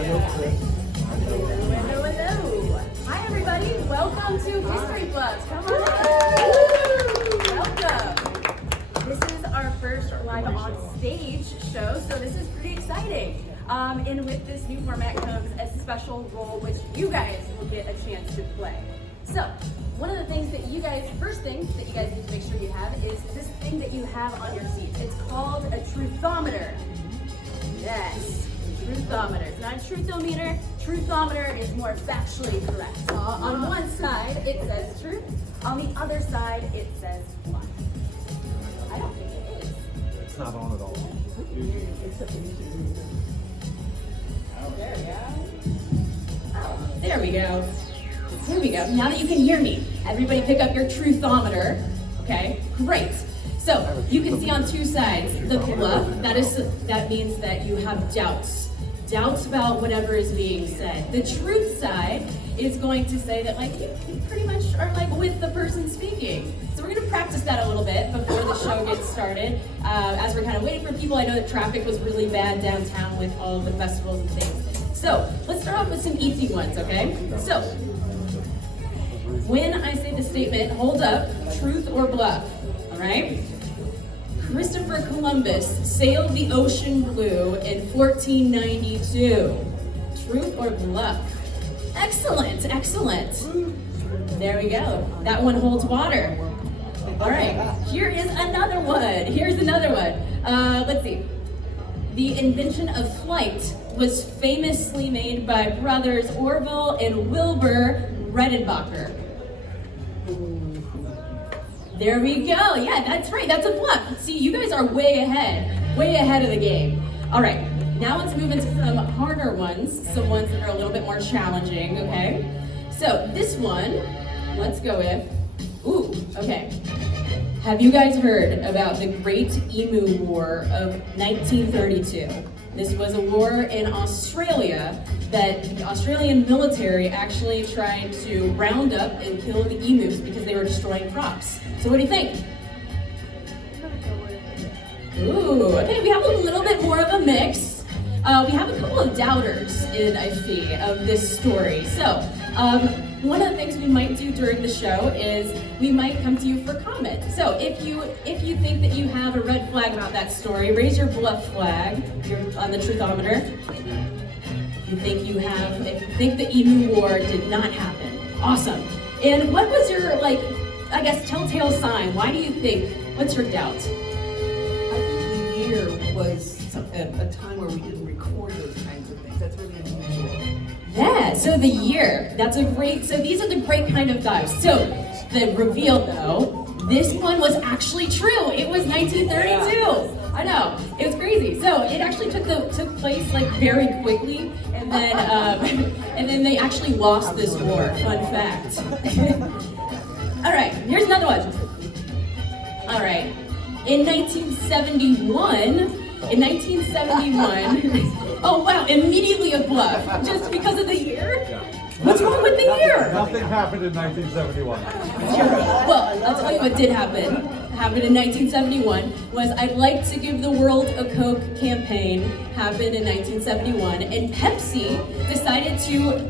Hello. Hi, everybody. Welcome to History Bluffs. Come on in. Welcome. This is our first live on stage show, so this is pretty exciting. And with this new format comes a special role which you guys will get a chance to play. So, one of the things that first thing that you guys need to make sure you have is this thing that you have on your seats. It's called a truthometer. Yes, truthometer. It's not a truthometer. Truthometer is more factually correct. On one side, it says truth. On the other side, it says bluff. I don't think it is. It's not on at all. There we go. Oh, there we go. There we go. Now that you can hear me, everybody pick up your truthometer. Okay, great. So you can see on two sides the bluff. That means that you have doubts about whatever is being said. The truth side is going to say that you pretty much are with the person speaking. So we're going to practice that a little bit before the show gets started. As we're kind of waiting for people, I know that traffic was really bad downtown with all of the festivals and things. So let's start off with some easy ones, okay? So when I say the statement, hold up, truth or bluff, all right? Christopher Columbus sailed the ocean blue in 1492. Truth or bluff? Excellent, excellent. There we go. That one holds water. All right, here is another one. Here's another one. Let's see. The invention of flight was famously made by brothers Orville and Wilbur Redenbacher. There we go. Yeah, that's right. That's a bluff. See, you guys are way ahead of the game. All right, now let's move into some harder ones, some ones that are a little bit more challenging, okay? So this one, let's go with, okay. Have you guys heard about the Great Emu War of 1932? This was a war in Australia that the Australian military actually tried to round up and kill the emus because they were destroying crops. So what do you think? Ooh, okay, we have a little bit more of a mix. We have a couple of doubters in, I see, of this story. So, one of the things we might do during the show is we might come to you for comment. So if you think that you have a red flag about that story, raise your bluff flag on the truthometer. If you think the Emu War did not happen, awesome. And what was your telltale sign? Why do you think? What's your doubt? I think the year was a time where we didn't record those kinds of things. That's really unusual. Yeah, so the year, so these are the great kind of vibes. So the reveal though, this one was actually true. It was 1932. I know, it was crazy. So it actually took place very quickly, and then they actually lost this war. Fun fact. All right, here's another one. All right, in 1971. Oh wow, immediately a bluff, just because of the year? What's wrong with the year? Nothing happened in 1971. Well, I'll tell you what did happen. Happened in 1971 was I'd like to give the world a Coke campaign happened in 1971, and Pepsi decided to,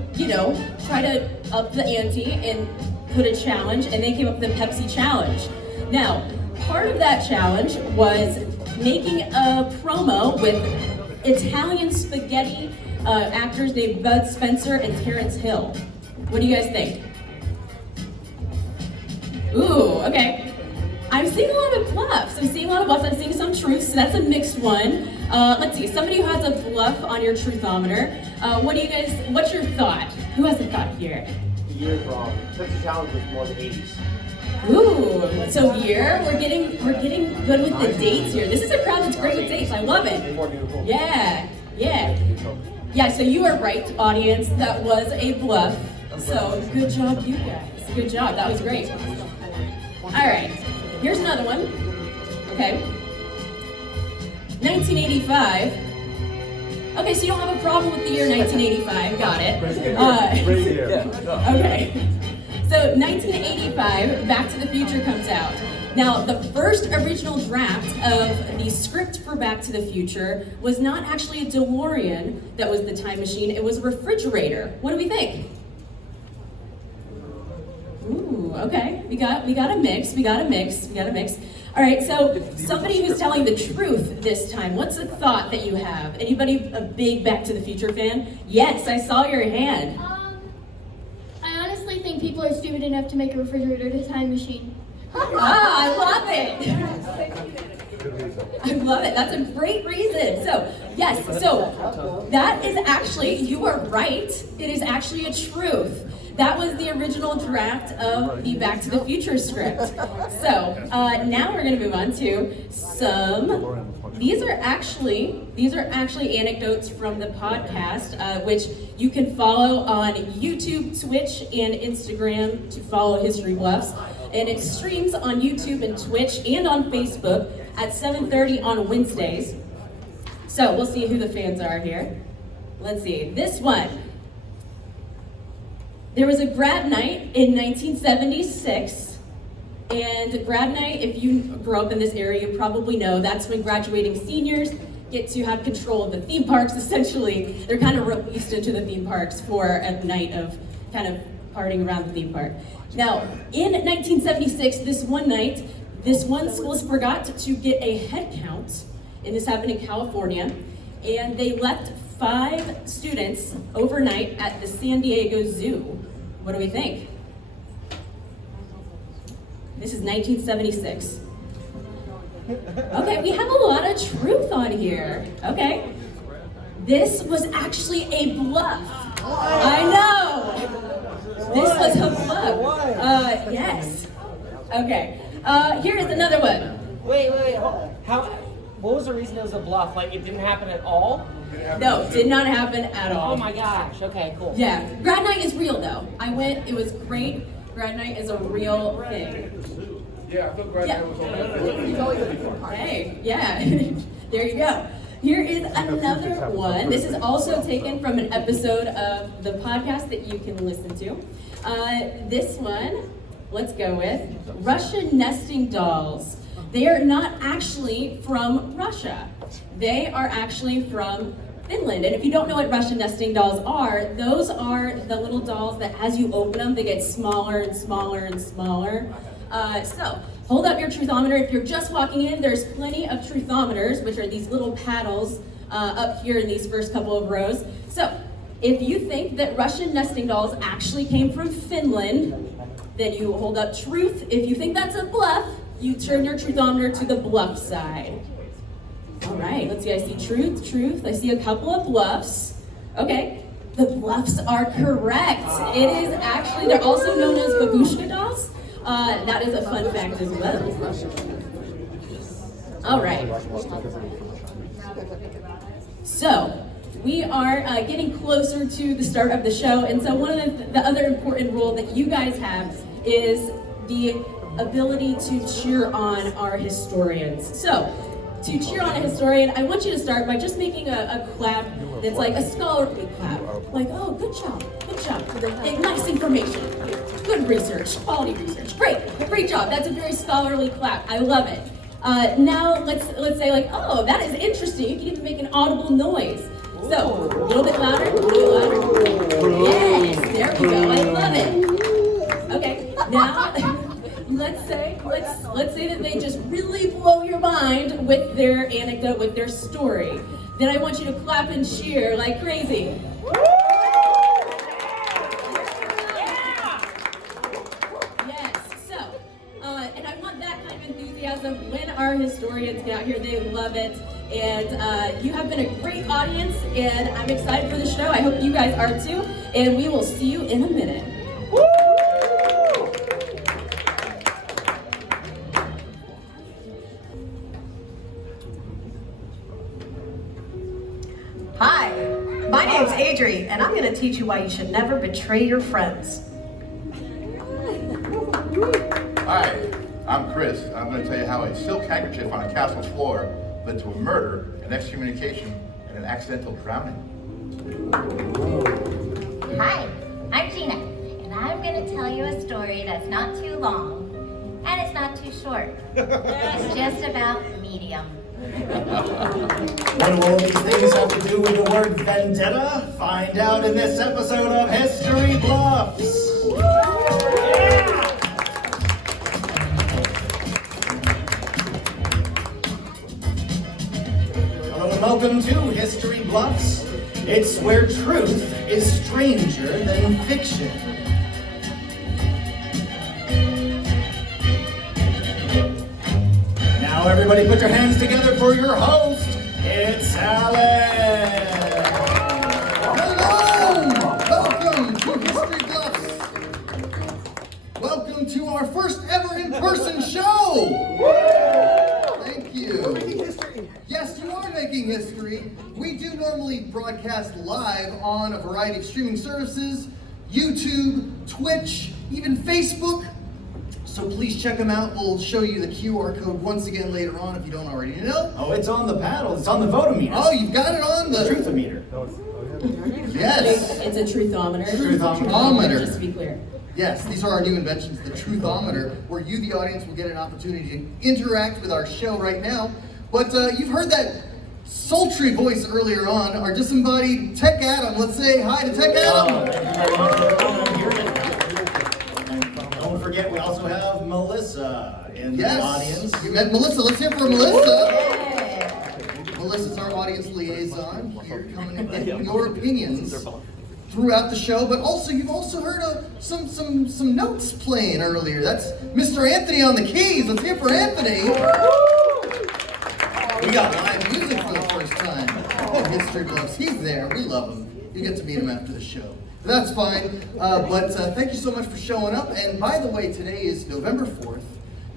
try to up the ante and put a challenge, and they came up with the Pepsi Challenge. Now, part of that challenge was making a promo with Italian spaghetti actors named Bud Spencer and Terrence Hill. What do you guys think? Ooh, okay. I'm seeing a lot of bluffs. I'm seeing some truths. So that's a mixed one. Let's see, somebody who has a bluff on your truthometer. What's your thought? Who has a thought here? The year's wrong. Pepsi Challenge was more the 80s. Ooh, so year, we're getting good with the dates here. This is a crowd that's great with dates. I love it. Yeah, so you are right, audience. That was a bluff. So good job, you guys. Good job. That was great. All right, here's another one. Okay. 1985. Okay, so you don't have a problem with the year 1985. Got it. Great year. Okay. So 1985, Back to the Future comes out. Now, the first original draft of the script for Back to the Future was not actually a DeLorean that was the time machine, it was a refrigerator. What do we think? Ooh, okay, we got a mix. All right, so somebody who's telling the truth this time, what's a thought that you have? Anybody a big Back to the Future fan? Yes, I saw your hand. I honestly think people are stupid enough to make a refrigerator a time machine. Ah, I love it. I love it. That's a great reason. So, yes, so that is actually, you are right. It is actually a truth. That was the original draft of the Back to the Future script. So, now we're going to move on to some, these are actually anecdotes from the podcast, which you can follow on YouTube, Twitch, and Instagram to follow History Bluffs. And it streams on YouTube and Twitch and on Facebook at 7:30 on Wednesdays. So we'll see who the fans are here. Let's see, this one. There was a grad night in 1976, and grad night, if you grew up in this area, you probably know that's when graduating seniors get to have control of the theme parks, essentially. They're kind of released into the theme parks for a night of kind of partying around the theme park. Now, in 1976, this one night, this one school forgot to get a head count, and this happened in California, and they left 5 students overnight at the San Diego Zoo. What do we think? This is 1976. Okay, we have a lot of truth on here. Okay. This was actually a bluff. I know. This was a bluff. Yes. Okay. Here is another one. Wait. What was the reason it was a bluff? Like, it didn't happen at all? No, did not happen at all. Oh my gosh. Okay, cool. Yeah. Grad night is real, though. I went. It was great. Grad night is a real thing. Yeah, I thought grad night was on. Hey, yeah. There you go. Here is another one. This is also taken from an episode of the podcast that you can listen to. This one, let's go with Russian nesting dolls. They are not actually from Russia. They are actually from Finland. And if you don't know what Russian nesting dolls are, those are the little dolls that as you open them, they get smaller and smaller and smaller. So hold up your truthometer. If you're just walking in, there's plenty of truthometers, which are these little paddles up here in these first couple of rows. So if you think that Russian nesting dolls actually came from Finland, then you hold up truth. If you think that's a bluff, you turn your truthometer to the bluff side. All right, let's see, I see truth. I see a couple of bluffs. Okay, the bluffs are correct. It is actually, they're also known as babushka dolls. That is a fun fact as well. All right. So, we are getting closer to the start of the show, and so one of the other important role that you guys have is the ability to cheer on our historians. So, to cheer on a historian, I want you to start by just making a clap that's like a scholarly clap. Like, oh, good job. Nice information. Good research, quality research. Great job. That's a very scholarly clap. I love it. Now let's say like, oh, that is interesting. You can even make an audible noise. So, a little bit louder, Yes, there we go. I love it. Okay, now let's say that they just really blow your mind with their anecdote, with their story. Then I want you to clap and cheer like crazy. Yes, so, and I want that kind of enthusiasm when our historians get out here. They love it. And you have been a great audience, and I'm excited for the show. I hope you guys are too. And we will see you in a minute. Hi, my name's Adri, and I'm going to teach you why you should never betray your friends. Hi, I'm Chris. I'm going to tell you how a silk handkerchief on a castle floor led to a murder, an excommunication, and an accidental drowning. Hi, I'm Gina, and I'm going to tell you a story that's not too long. And it's not too short. It's just about medium. What do all these things have to do with the word vendetta? Find out in this episode of History Bluffs. Hello and welcome to History Bluffs. It's where truth is stranger than fiction. Now everybody put your hands together for your host. It's Alan. Hello! Welcome to History Bluffs. Welcome to our first ever in-person show. Thank you. We're making history. Yes, you are making history. We do normally broadcast live on a variety of streaming services, YouTube, Twitch, even Facebook. So please check them out. We'll show you the QR code once again later on if you don't already know. Oh, it's on the paddle. It's on the votometer. Oh, you've got it on the Truthometer. Yes. It's a truthometer. Truthometer. Just to be clear. Yes, these are our new inventions, the Truthometer, where you, the audience, will get an opportunity to interact with our show right now. But you've heard that sultry voice earlier on, our disembodied Tech Adam. Let's say hi to Tech Adam. Don't forget, we also have Melissa in the audience. You met Melissa. Let's hear for Melissa. Melissa's our audience liaison here, coming and getting your opinions throughout the show. But also, you've also heard of some notes playing earlier. That's Mr. Anthony on the keys. Let's hear for Anthony. We got live music for the first time. History Bluffs. He's there. We love him. You get to meet him after the show. That's fine, but thank you so much for showing up. And by the way, today is November 4th,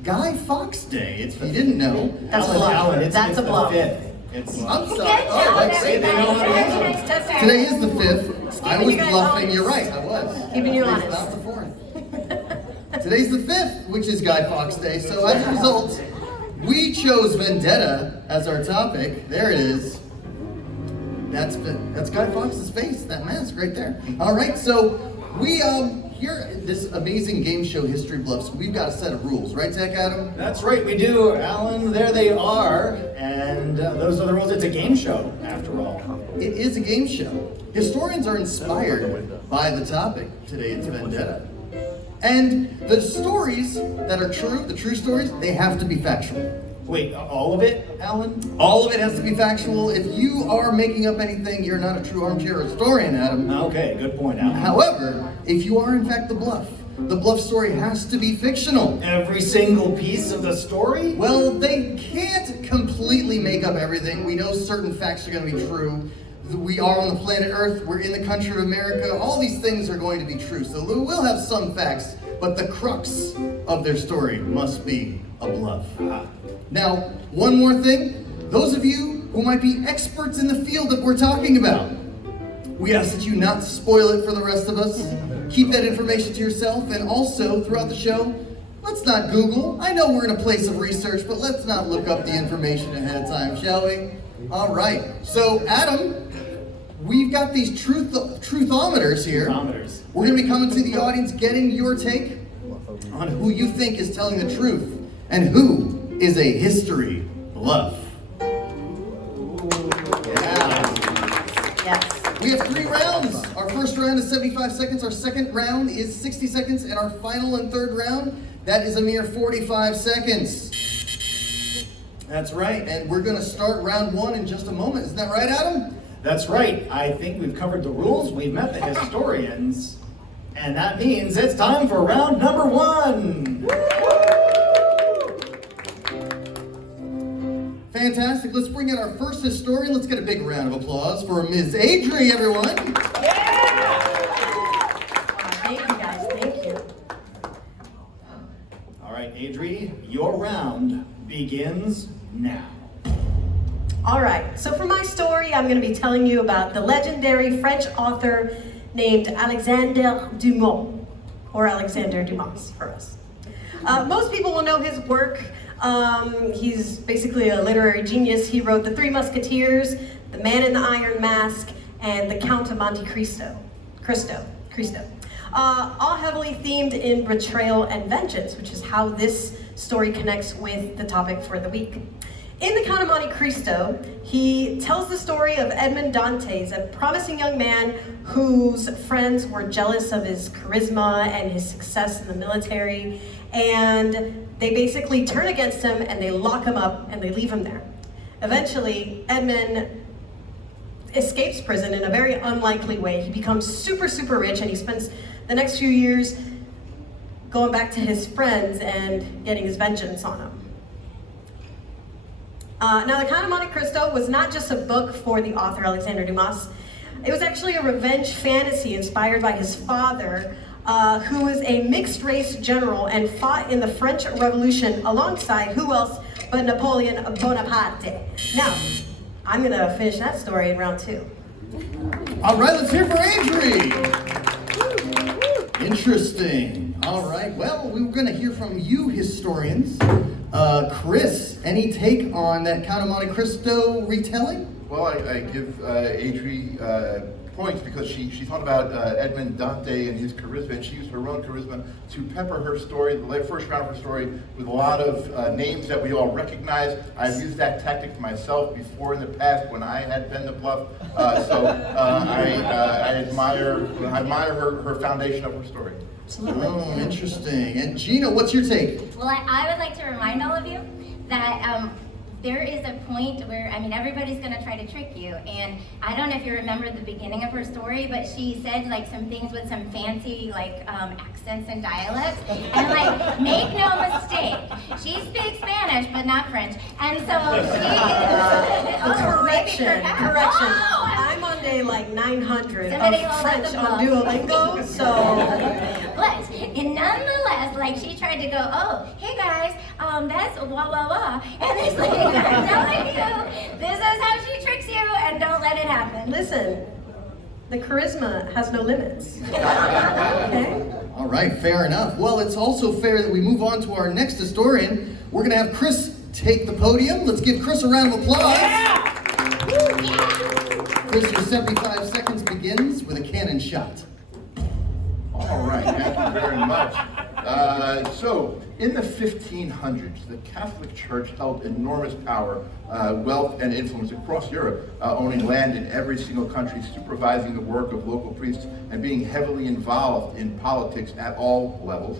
Guy Fawkes Day. If you didn't know, That's a bluff. That's a bluff. I'm sorry. Today is the 5th. I was bluffing. You're right. I was. Keeping you honest. Not the 4th. Today's the 5th, which is Guy Fawkes Day. So as a result, we chose Vendetta as our topic. There it is. That's Guy Fawkes' face, that mask right there. All right, so we here at this amazing game show, History Bluffs, we've got a set of rules, right, Tech Adam? That's right, we do, Alan. There they are, and those are the rules. It's a game show, after all. It is a game show. Historians are inspired by the topic. Today it's Vendetta. And the stories that are true, the true stories, they have to be factual. Wait, all of it, Alan? All of it has to be factual. If you are making up anything, you're not a true armchair historian, Adam. Okay, good point, Alan. However, if you are in fact the bluff story has to be fictional. Every single piece of the story? Well, they can't completely make up everything. We know certain facts are going to be true. We are on the planet Earth. We're in the country of America. All these things are going to be true. So we'll have some facts, but the crux of their story must be a bluff. Now, one more thing. Those of you who might be experts in the field that we're talking about, we ask that you not spoil it for the rest of us. Keep that information to yourself, and also throughout the show, let's not Google. I know we're in a place of research, but let's not look up the information ahead of time, shall we? All right. So, Adam, we've got these truthometers here. We're going to be coming to the audience, getting your take on who you think is telling the truth and who is a history bluff. Yes. We have 3 rounds. Our first round is 75 seconds. Our second round is 60 seconds. And our final and third round, that is a mere 45 seconds. That's right. And we're going to start round 1 in just a moment. Isn't that right, Adam? That's right. I think we've covered the rules. We've met the historians. And that means it's time for round number 1. Fantastic. Let's bring in our first historian. Let's get a big round of applause for Ms. Adri, everyone. Thank you, guys. Thank you. All right, Adri, your round begins now. All right. So for my story, I'm going to be telling you about the legendary French author named Alexandre Dumas, or Alexander Dumas for us. Most people will know his work. He's basically a literary genius. He wrote The Three Musketeers, The Man in the Iron Mask, and The Count of Monte Cristo. all heavily themed in betrayal and vengeance, which is how this story connects with the topic for the week. In The Count of Monte Cristo, he tells the story of Edmond Dantes, a promising young man whose friends were jealous of his charisma and his success in the military, and they basically turn against him and they lock him up and they leave him there. Eventually, Edmond escapes prison in a very unlikely way. He becomes super, super rich, and he spends the next few years going back to his friends and getting his vengeance on them. Now, The Count of Monte Cristo was not just a book for the author Alexander Dumas. It was actually a revenge fantasy inspired by his father, who was a mixed-race general and fought in the French Revolution alongside who else but Napoleon Bonaparte. Now, I'm gonna finish that story in round 2. All right, let's hear for Adri. Interesting. All right, well, we were gonna hear from you historians. Chris, any take on that Count of Monte Cristo retelling? Well, I give Adri points because she thought about Edmond Dante and his charisma, and she used her own charisma to pepper her story, the first round of her story, with a lot of names that we all recognize. I've used that tactic for myself before in the past when I had been the bluff, so I admire her foundation of her story. Oh, interesting. And Gina, what's your take? Well, I would like to remind all of you that there is a point where, everybody's going to try to trick you. And I don't know if you remember the beginning of her story, but she said like some things with some fancy accents and dialects. And make no mistake, she speaks Spanish, but not French. And so Correction. Oh, I'm on day 900 Somebody of hold French up the on bluff. Duolingo, so... But nonetheless, she tried to go, oh, hey guys, that's wah wah wah. And it's like, I'm telling you, this is how she tricks you, and don't let it happen. Listen, the charisma has no limits. Okay? All right, fair enough. Well, it's also fair that we move on to our next historian. We're gonna have Chris take the podium. Let's give Chris a round of applause. Yeah! Chris, your 75 seconds begins with a cannon shot. All right, thank you very much. So, in the 1500s, the Catholic Church held enormous power, wealth, and influence across Europe, owning land in every single country, supervising the work of local priests, and being heavily involved in politics at all levels.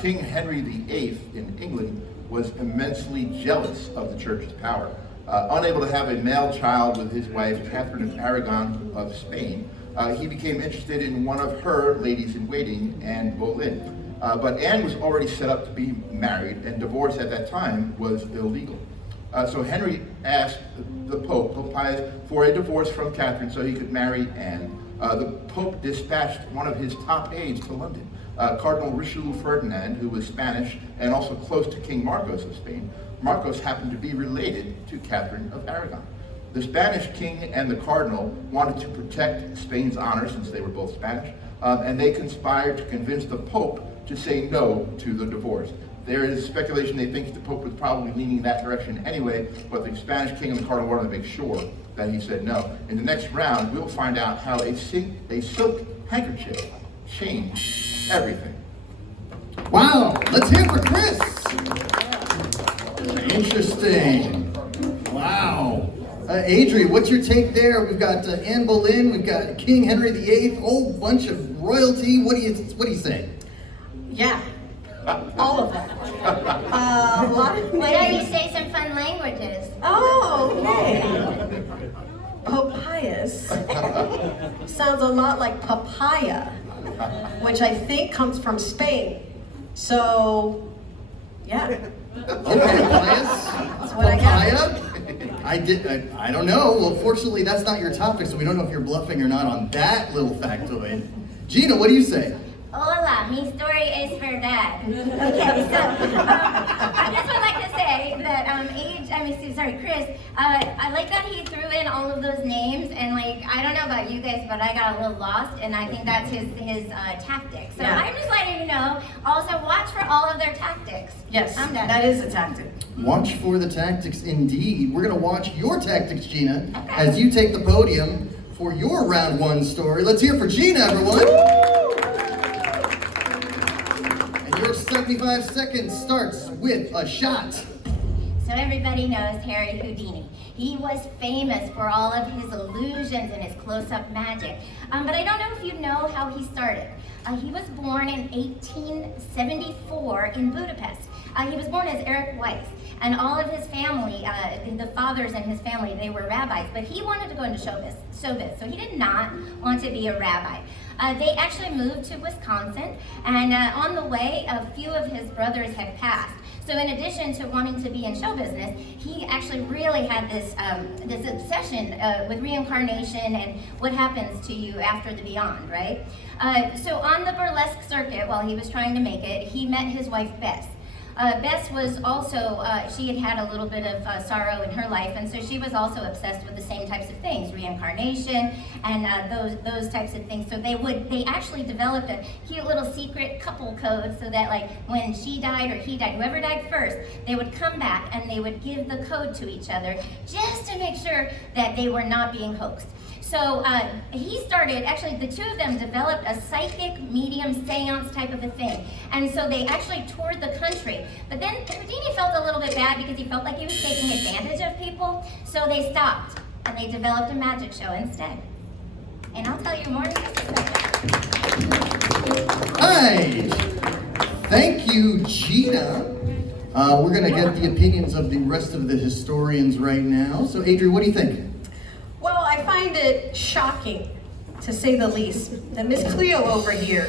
King Henry VIII in England was immensely jealous of the Church's power. Unable to have a male child with his wife, Catherine of Aragon of Spain, he became interested in one of her ladies-in-waiting, Anne Boleyn. But Anne was already set up to be married, and divorce at that time was illegal. So Henry asked the Pope, Pope Pius, for a divorce from Catherine so he could marry Anne. The Pope dispatched one of his top aides to London, Cardinal Richelieu Ferdinand, who was Spanish and also close to King Marcos of Spain. Marcos happened to be related to Catherine of Aragon. The Spanish king and the cardinal wanted to protect Spain's honor since they were both Spanish, and they conspired to convince the Pope to say no to the divorce. There is speculation they think the Pope was probably leaning in that direction anyway, but the Spanish king and the cardinal wanted to make sure that he said no. In the next round, we'll find out how a silk handkerchief changed everything. Wow, let's hear for Chris. Interesting. Wow. Adri, what's your take there? We've got Anne Boleyn, we've got King Henry VIII, a whole bunch of royalty. What do you say? Yeah, all of it. A lot of Why don't you names. say some fun languages? Oh, okay. Pope Pius sounds a lot like papaya, which I think comes from Spain. So, yeah. Okay, Pius. That's what I got. Papaya? I don't know. Well, fortunately, that's not your topic, so we don't know if you're bluffing or not on that little factoid. Gina, what do you say? Hola, mi story es verdad. Okay, so I just would like to say that Chris, I like that he threw in all of those names, and I don't know about you guys, but I got a little lost, and I think that's his tactic. So Yeah. I'm just letting you know. Also, watch for all of their tactics. Yes, I'm done. that is a tactic. Watch for the tactics indeed. We're going to watch your tactics, Gina, as you take the podium for your round one story. Let's hear for Gina, everyone. 75 seconds starts with a shot. So everybody knows Harry Houdini. He was famous for all of his illusions and his close-up magic. But I don't know if you know how he started. He was born in 1874 in Budapest. He was born as Eric Weiss. And all of his family, the fathers in his family, they were rabbis. But he wanted to go into showbiz, so he did not want to be a rabbi. They actually moved to Wisconsin, and on the way, a few of his brothers had passed. So in addition to wanting to be in show business, he actually really had this this obsession with reincarnation and what happens to you after the beyond, right? So on the burlesque circuit, while he was trying to make it, he met his wife, Bess. Bess was also, she had had a little bit of sorrow in her life, and so she was also obsessed with the same types of things, reincarnation and those types of things. So they actually developed a cute little secret couple code so that like when she died or he died, whoever died first, they would come back and they would give the code to each other just to make sure that they were not being hoaxed. So he started, actually the two of them developed a psychic medium seance type of a thing. And so they actually toured the country. But then Houdini felt a little bit bad because he felt like he was taking advantage of people. So they stopped and they developed a magic show instead. And I'll tell you more in just a second. Nice! Thank you, Gina. We're gonna get the opinions of the rest of the historians right now. So Adri, what do you think? Well, I find it shocking, to say the least, that Miss Cleo over here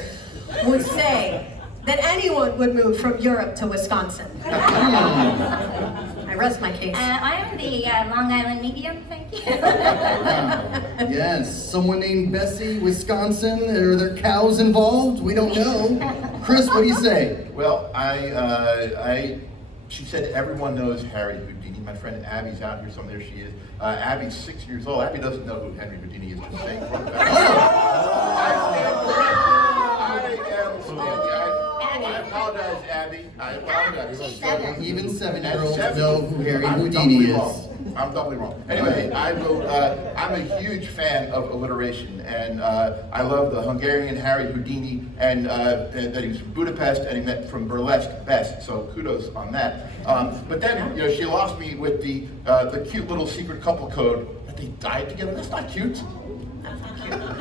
would say that anyone would move from Europe to Wisconsin. I rest my case. I am the Long Island medium, thank you. Yes, someone named Bessie, Wisconsin. Are there cows involved? We don't know. Chris, what do you say? Well, she said everyone knows Harry Houdini. My friend Abby's out here, there she is. Abby's 6 years old. Abby doesn't know who Henry Houdini is, just saying for the fact. I apologize, Abby. I apologize. Even 7-year-olds know who Harry Houdini is. I'm doubly wrong. Anyway, I'm a huge fan of alliteration, and I love the Hungarian Harry Houdini, and that he was from Budapest, and he met from burlesque Best. So kudos on that. But then, she lost me with the cute little secret couple code that they died together. That's not cute.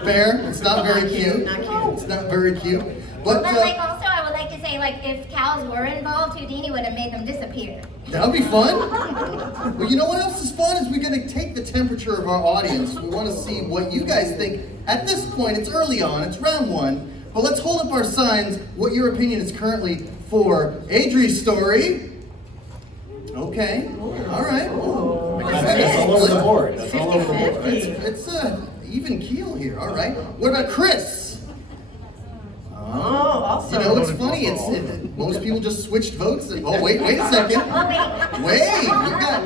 Fair. It's not very cute. It's not very cute. But also, I would like to say, if cows were involved, Houdini would have made them disappear. That would be fun. Well, you know what else is fun is we're going to take the temperature of our audience. We want to see what you guys think. At this point, it's early on, it's round one, but let's hold up our signs what your opinion is currently for Adri's story. Okay, all right. That's all over the board. That's all over the board. It's even keel here, all right. What about Chris? Oh, also. It's funny. Most people just switched votes. Oh, wait a second. Wait,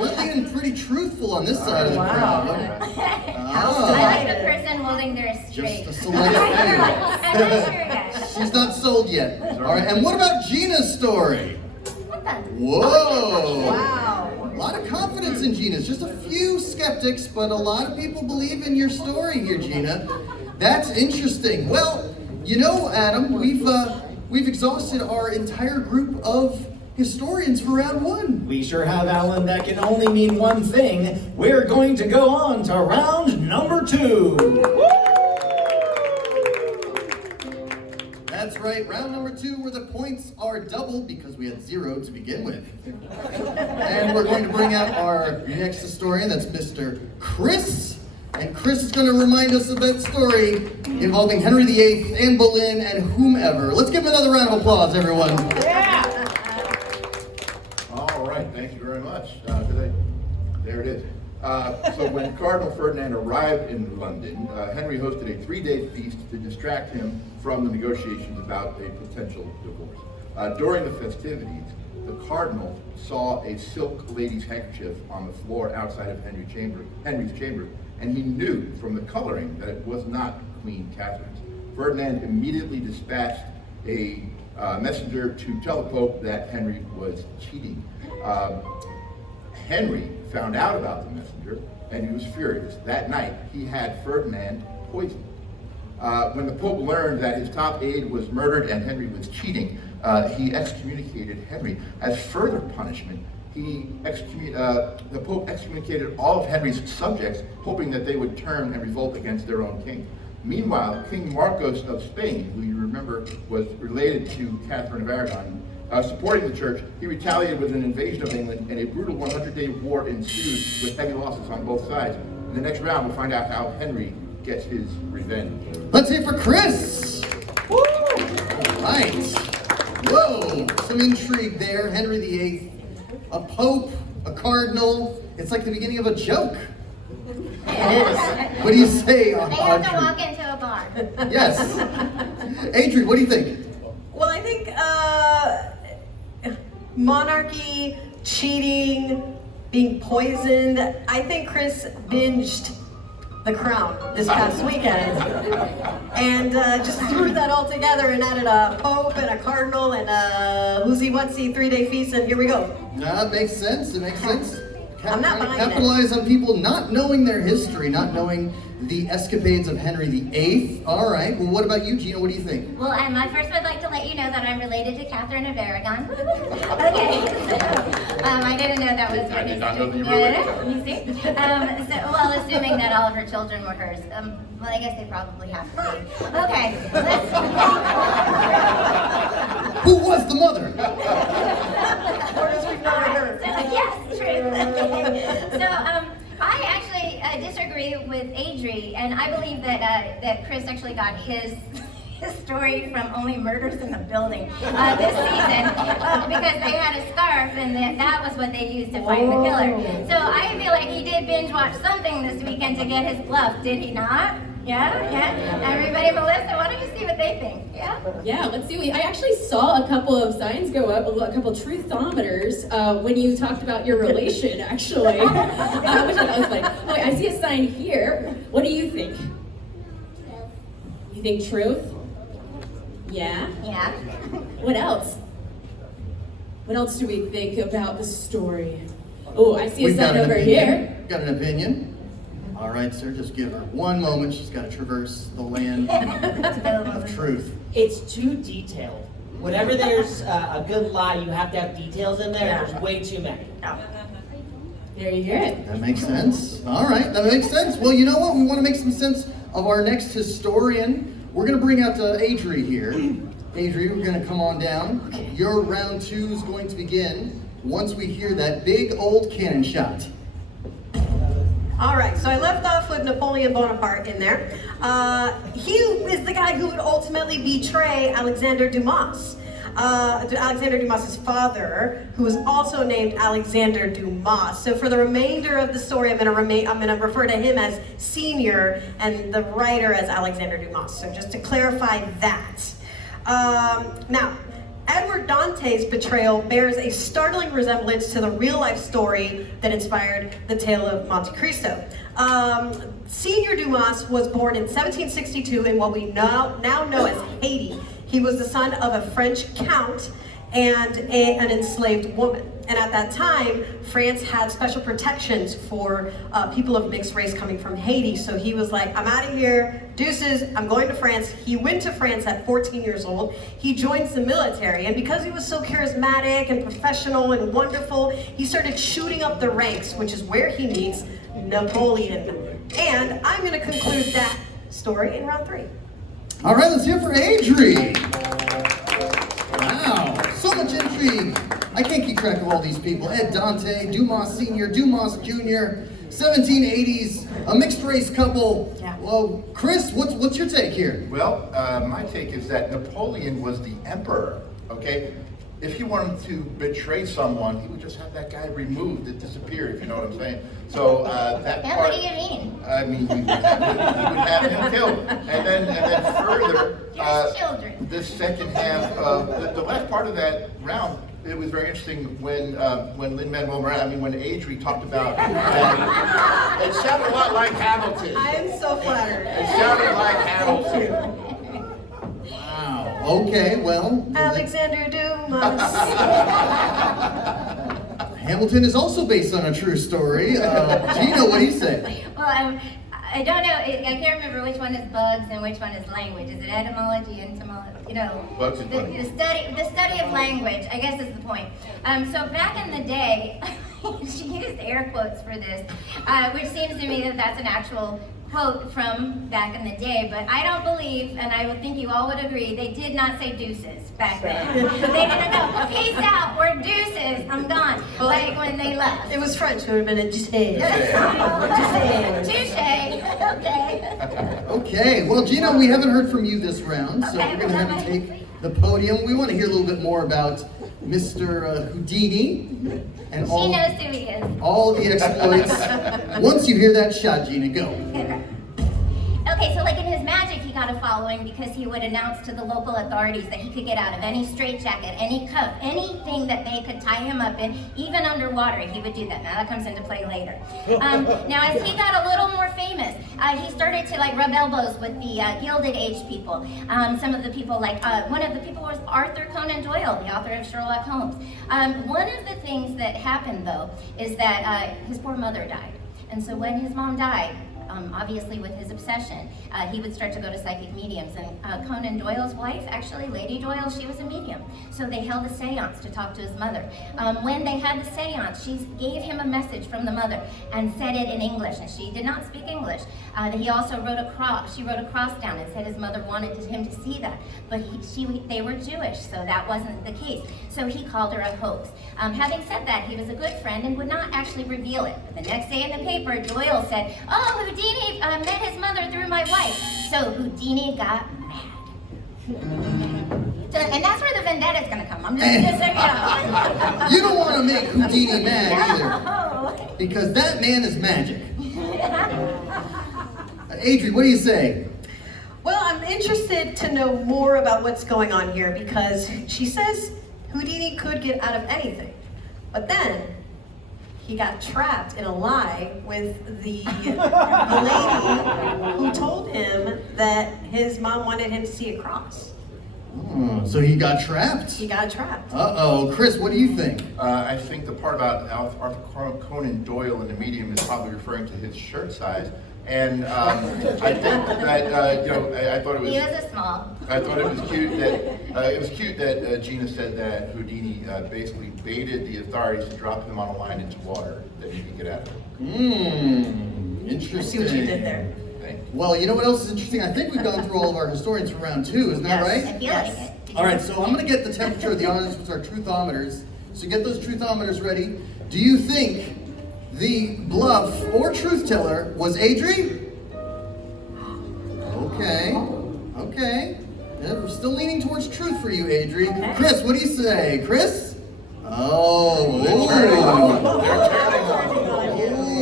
we're being pretty truthful on this side of the crowd. I like the person holding theirs straight. Just a select few. I'm not sure yet. She's not sold yet. All right, and what about Gina's story? Whoa! Wow. A lot of confidence in Gina's. Just a few skeptics, but a lot of people believe in your story here, Gina. That's interesting. Well, Adam, we've exhausted our entire group of historians for round one. We sure have, Alan. That can only mean one thing. We're going to go on to round number 2. That's right, round number 2, where the points are doubled because we had 0 to begin with. And we're going to bring out our next historian, that's Mr. Chris. And Chris is going to remind us of that story involving Henry VIII, Anne Boleyn, and whomever. Let's give him another round of applause, everyone. Yeah. All right, thank you very much. There it is. So when Cardinal Ferdinand arrived in London, Henry hosted a 3-day feast to distract him from the negotiations about a potential divorce. During the festivities, the Cardinal saw a silk lady's handkerchief on the floor outside of Henry's chamber, and he knew from the coloring that it was not Queen Catherine's. Ferdinand immediately dispatched a messenger to tell the Pope that Henry was cheating. Henry found out about the messenger, and he was furious. That night, he had Ferdinand poisoned. When the Pope learned that his top aide was murdered and Henry was cheating, he excommunicated Henry. As further punishment, the Pope excommunicated all of Henry's subjects, hoping that they would turn and revolt against their own king. Meanwhile, King Marcos of Spain, who you remember was related to Catherine of Aragon, supporting the church, he retaliated with an invasion of England, and a brutal 100-day war ensued with heavy losses on both sides. In the next round, we'll find out how Henry gets his revenge. Let's hear it for Chris. Woo! Right. Whoa, some intrigue there. Henry VIII, a pope, a cardinal. It's like the beginning of a joke. What do you say, They have to Audrey? walk into a bar. Yes. Adrian, what do you think? Well, I think monarchy, cheating, being poisoned. I think Chris binged The Crown this past weekend and just threw that all together and added a pope and a cardinal and a whoosy-whatsy 3-day feast, and here we go. It makes sense. It makes sense. I'm not behind it. Capitalize on people not knowing their history, not knowing the escapades of Henry VIII. All right. Well, what about you, Gina? What do you think? Well, I first would like to let you know that I'm related to Catherine of Aragon. Okay. I didn't know that was. I did not know that you were related to her. You see? Well, assuming that all of her children were hers. Well, I guess they probably have to be. Okay. Who was the mother? Yes, true. So, I actually disagree with Adri, and I believe that Chris actually got his story from Only Murders in the Building this season because they had a scarf and that was what they used to find the killer. So I feel like he did binge watch something this weekend to get his bluff, did he not? Yeah? Everybody, Melissa, why don't you see what they think? Yeah? Yeah, let's see. I actually saw a couple of signs go up, a couple truthometers when you talked about your relation, actually. Which I was like, oh, I see a sign here. What do you think? You think truth? Yeah? Yeah. What else? What else do we think about the story? Oh, I see a We've got sign an over opinion. here. Got an opinion? All right, sir, just give her one moment. She's got to traverse the land of truth. It's too detailed. Whenever there's a good lie, you have to have details in there. There's way too many. There you hear it. That makes sense. All right, that makes sense. Well, you know what? We want to make some sense of our next historian. We're going to bring out Adri here. Adri, we're going to come on down. Your round 2 is going to begin once we hear that big old cannon shot. All right, so I left off with Napoleon Bonaparte in there. He is the guy who would ultimately betray Alexander Dumas. Alexander Dumas's father, who was also named Alexander Dumas. So for the remainder of the story, I'm going to refer to him as Senior and the writer as Alexander Dumas. So just to clarify that. Now, Edward Dante's betrayal bears a startling resemblance to the real-life story that inspired the tale of Monte Cristo. Senior Dumas was born in 1762 in what we now know as Haiti. He was the son of a French count and an enslaved woman. And at that time, France had special protections for people of mixed race coming from Haiti. So he was like, I'm out of here, deuces, I'm going to France. He went to France at 14 years old. He joins the military, and because he was so charismatic and professional and wonderful, he started shooting up the ranks, which is where he meets Napoleon. And I'm gonna conclude that story in round 3. All right, let's hear it for Adri. Wow, so much intrigue. I can't keep track of all these people. Ed Dante, Dumas Sr., Dumas Jr., 1780s, a mixed race couple. Yeah. Well, Chris, what's your take here? Well, my take is that Napoleon was the emperor, okay? If he wanted to betray someone, he would just have that guy removed and disappear, if you know what I'm saying. So that Yeah, part... what do you mean? I mean, he would have him killed. And then further, Just children. the second half of, the last part of that round, it was very interesting when Lin-Manuel Miranda, when Adri talked about that. It sounded a lot like Hamilton. I am so flattered. It sounded like Hamilton. Wow, okay, well. Alexander Dumas. Hamilton is also based on a true story. Gina, what do you say? Well, I don't know. I can't remember which one is bugs and which one is language. Is it etymology, entomology? You know, Bugs is funny. the study of language. I guess is the point. So back in the day, she used air quotes for this, which seems to me that that's an actual quote from back in the day, but I don't believe, and I would think you all would agree, they did not say deuces back then. They didn't know, peace out, or deuces, I'm gone, like when they left. It was French, it would have been a touche. Touche, okay. Okay, well, Gina, we haven't heard from you this round, so Okay, we're going to have you take the podium. We want to hear a little bit more about Mr. Houdini and She knows who he is. all the exploits. Once you hear that shot, Gina, go. Okay, so like in his magic, he got a following because he would announce to the local authorities that he could get out of any straitjacket, any cuff, anything that they could tie him up in, even underwater, he would do that. Now that comes into play later. Now as he got a little more famous, he started to like rub elbows with the Gilded Age people. Some of the people, like one of the people was Arthur Conan Doyle, the author of Sherlock Holmes. One of the things that happened though is that his poor mother died. And so when his mom died, obviously with his obsession, he would start to go to psychic mediums. And Conan Doyle's wife, actually, Lady Doyle, she was a medium. So they held a seance to talk to his mother. When they had the seance, she gave him a message from the mother and said it in English. And she did not speak English. He also wrote a cross. She wrote a cross down and said his mother wanted him to see that. But they were Jewish, so that wasn't the case. So he called her a hoax. Having said that, he was a good friend and would not actually reveal it. But the next day in the paper, Doyle said, "Oh, Houdini met his mother through my wife." So Houdini got mad. So, and that's where the vendetta is going to come. I'm just going to say, You don't want to make Houdini mad either, No. because that man is magic. Adri, what do you say? Well, I'm interested to know more about what's going on here because she says Houdini could get out of anything. But then he got trapped in a lie with the lady who told him that his mom wanted him to see a cross. Oh, so he got trapped? He got trapped. Uh-oh. Chris, what do you think? I think the part about Arthur Conan Doyle in the medium is probably referring to his shirt size. And I think that I thought it was. He was a small. I thought it was cute that Gina said that Houdini basically baited the authorities to drop him on a line into water that he could get out of it. Interesting. I see what you did there. Thank you. Well, you know what else is interesting? I think we've gone through all of our historians for round 2, isn't that right? I feel like it. All right, so I'm going to get the temperature of the audience with our truthometers. So get those truthometers ready. Do you think the bluff or truth teller was Adri? Okay. Yeah, we're still leaning towards truth for you, Adri. Okay. Chris, what do you say? Chris? Oh.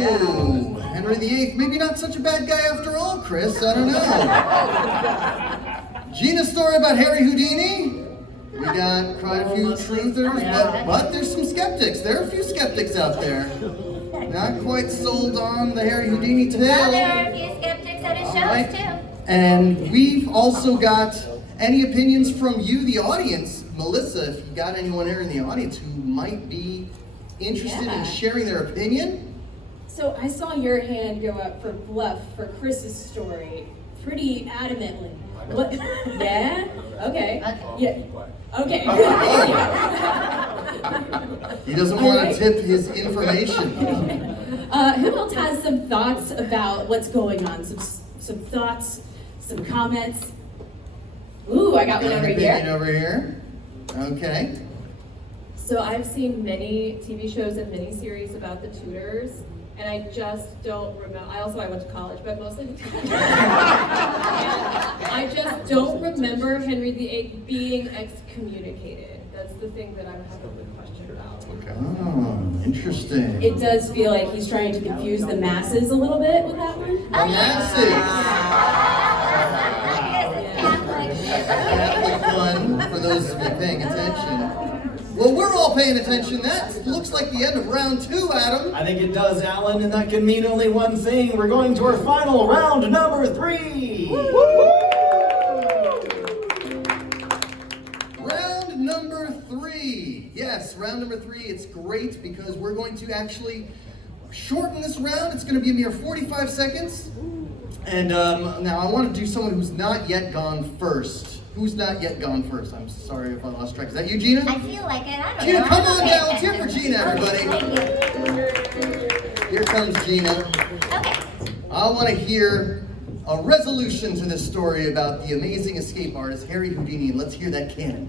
Ooh. Henry VIII, maybe not such a bad guy after all, Chris. I don't know. Gina's story about Harry Houdini? We got quite a few truthers, but there's some skeptics. There are a few skeptics out there. Not quite sold on the Harry Houdini tale. Well, there are a few skeptics at his shows too. And we've also got any opinions from you, the audience. Melissa, if you got anyone here in the audience who might be interested in sharing their opinion. So I saw your hand go up for bluff for Chris's story pretty adamantly. What? Yeah? Okay. Yeah. Okay. He doesn't want to tip his information. Who else has some thoughts about what's going on? Some thoughts, some comments? Ooh, I got one over here. Over here. Okay. So I've seen many TV shows and miniseries about the Tudors, and I just don't remember. I went to college, but mostly the Tudors. I just don't remember Henry VIII being excommunicated. That's the thing that I would have a big question about. Oh, interesting. It does feel like he's trying to confuse the masses a little bit with that one. Catholic fun for those of you paying attention. Well, we're all paying attention. That looks like the end of round 2, Adam. I think it does, Alan, and that can mean only one thing. We're going to our final round, number 3. Round number 3. Yes, round number 3. It's great because we're going to actually shorten this round. It's going to be a mere 45 seconds. And now I want to do someone who's not yet gone first. Who's not yet gone first? I'm sorry if I lost track. Is that you, Gina? I feel like it. I don't Gina, know. come I'm on okay down. with Let's hear it for that. Gina, everybody. Here comes Gina. Okay. I want to hear a resolution to this story about the amazing escape artist, Harry Houdini. Let's hear that canon.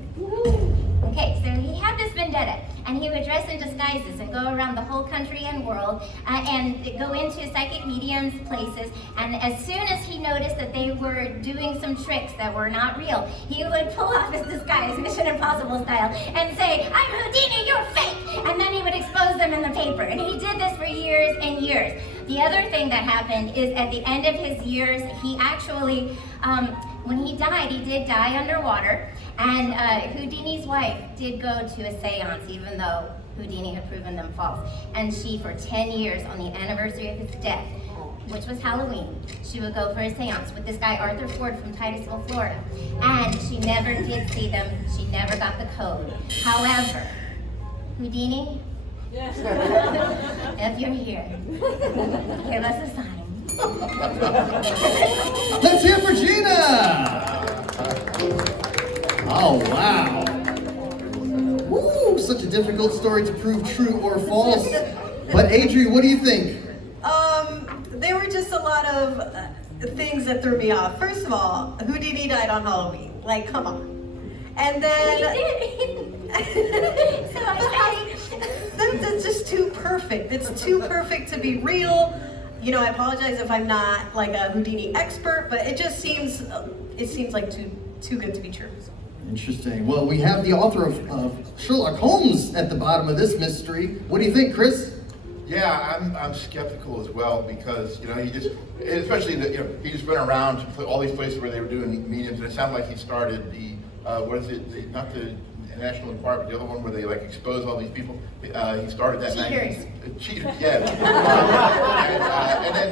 Okay, so he had this vendetta, and he would dress in disguises and go around the whole country and world and go into psychic mediums places. And as soon as he noticed that they were doing some tricks that were not real, he would pull off his disguise, Mission Impossible style, and say, "I'm Houdini, you're fake!" And then he would expose them in the paper. And he did this for years and years. The other thing that happened is at the end of his years, he actually, when he died, he did die underwater. And Houdini's wife did go to a seance, even though Houdini had proven them false. And she, for 10 years, on the anniversary of his death, which was Halloween, she would go for a seance with this guy, Arthur Ford from Titusville, Florida. And she never did see them. She never got the code. However, Houdini, if you're here, give us a sign. Let's hear for Gina! Oh, wow. Woo, such a difficult story to prove true or false. But Adri, what do you think? There were just a lot of things that threw me off. First of all, Houdini died on Halloween. Like, come on. And then... So I That's just too perfect. It's too perfect to be real. You know, I apologize if I'm not like a Houdini expert, but it just seems, like too good to be true. Interesting. Well, we have the author of Sherlock Holmes at the bottom of this mystery. What do you think, Chris? Yeah, I'm skeptical as well because he just, especially he just went around to all these places where they were doing mediums, and it sounded like he started the not the National Enquirer, but the other one where they expose all these people. He started that. Cheaters. Cheaters, yeah.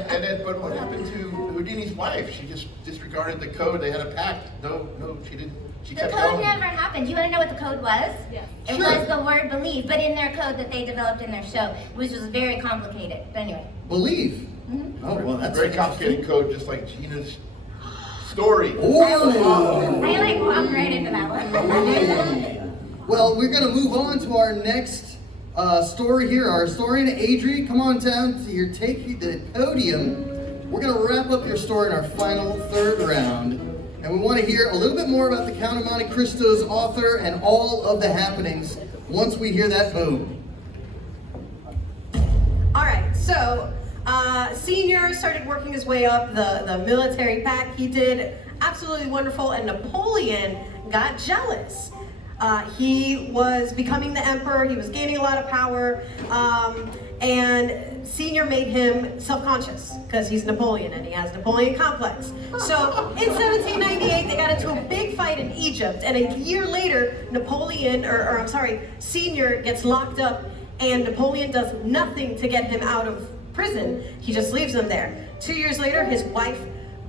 and then, but what happened to Houdini's wife? She just disregarded the code. They had a pact. No, she didn't. She The kept code going. never happened. You want to know what the code was? Yeah. It Sure. was the word believe, but in their code that they developed in their show, which was very complicated. But anyway. Believe. Oh, well, that's Very complicated code, just like Gina's story. Oh! I walked right into that one. Well, we're going to move on to our next story here. Our historian, Adri, come on down to the podium. We're going to wrap up your story in our final third round. And we want to hear a little bit more about the Count of Monte Cristo's author and all of the happenings once we hear that boom. All right, so Senior started working his way up the military pack. He did absolutely wonderful, and Napoleon got jealous. He was becoming the emperor. He was gaining a lot of power, and Senior made him self-conscious because he's Napoleon and he has Napoleon complex. So in 1798, they got into a big fight in Egypt, and a year later, Senior gets locked up, and Napoleon does nothing to get him out of prison. He just leaves him there. 2 years later, his wife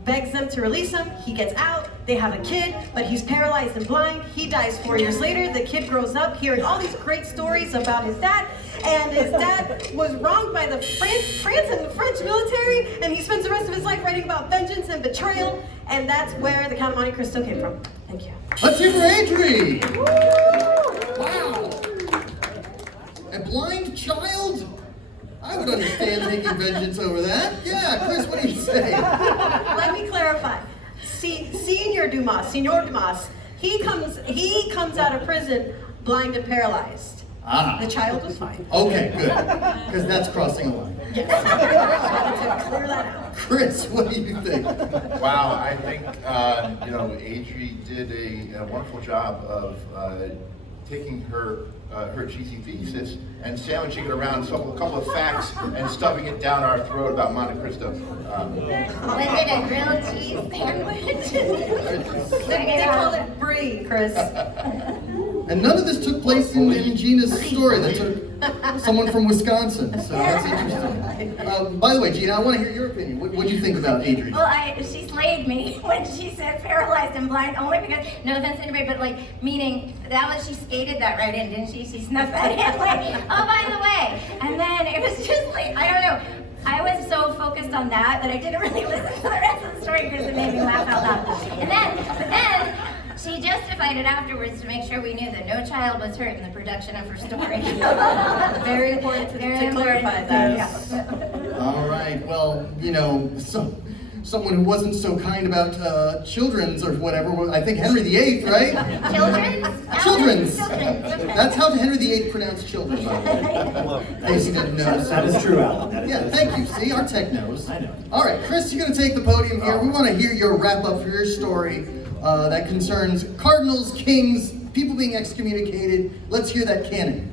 begs them to release him. He gets out. They have a kid, but he's paralyzed and blind. He dies 4 years later. The kid grows up hearing all these great stories about his dad, and his dad was wronged by the France and the French military, and he spends the rest of his life writing about vengeance and betrayal, and that's where the Count of Monte Cristo came from. Thank you. Let's hear for Adri! Wow! A blind child? I would understand taking vengeance over that. Yeah, Chris, what do you say? Let me clarify. Senor Dumas, he comes out of prison blind and paralyzed. Ah. The child was fine. Okay, good. Because that's crossing a line. Yes. Wanted to clear that out. Chris, what do you think? Wow, I think Adri did a wonderful job of taking her cheesy thesis and sandwiching it around a couple of facts and stuffing it down our throat about Monte Cristo. Was it a grilled cheese sandwich? They call it brie, Chris. And none of this took place in Gina's story. That took someone from Wisconsin. So that's interesting. By the way, Gina, I want to hear your opinion. What do you think about Adri? Well, she slayed me when she said paralyzed and blind, only because, no offense to anybody, but meaning she skated that right in, didn't she? She snuck that in, oh, by the way. And then it was just I don't know. I was so focused on that I didn't really listen to the rest of the story because it made me laugh out loud. But then, she justified it afterwards to make sure we knew that no child was hurt in the production of her story. Very important to clarify that. Yeah. All right, well, you know, someone who wasn't so kind about children's or whatever, I think Henry VIII, right? Children's? Children's. That's how Henry VIII pronounced children, by the way. In case you didn't know. That is true, Alan. That is- Yeah, thank you. See, our tech knows. I know. All right, Chris, you're going to take the podium here. We want to hear your wrap-up for your story that concerns cardinals, kings, people being excommunicated. Let's hear that canon.